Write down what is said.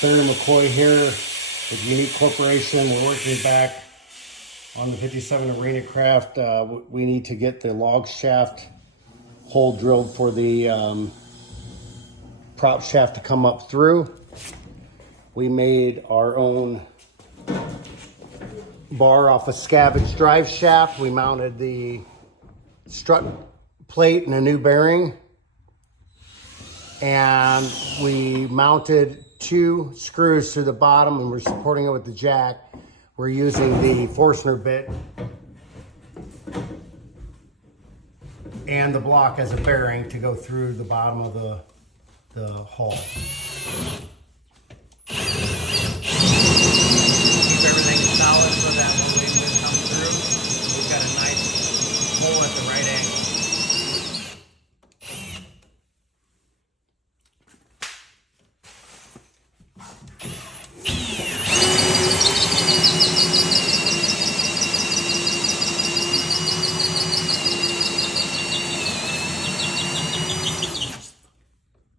Senator McCoy here with Unique Corporation. We're working back on the 57 Arena Craft. We need to get the log shaft hole drilled for the prop shaft to come up through. We made our own bar off a scavenge drive shaft. We mounted the strut plate and a new bearing. And we mounted 2 screws to the bottom and we're supporting it with the jack. We're using the Forstner bit and the block as a bearing to go through the bottom of the hull.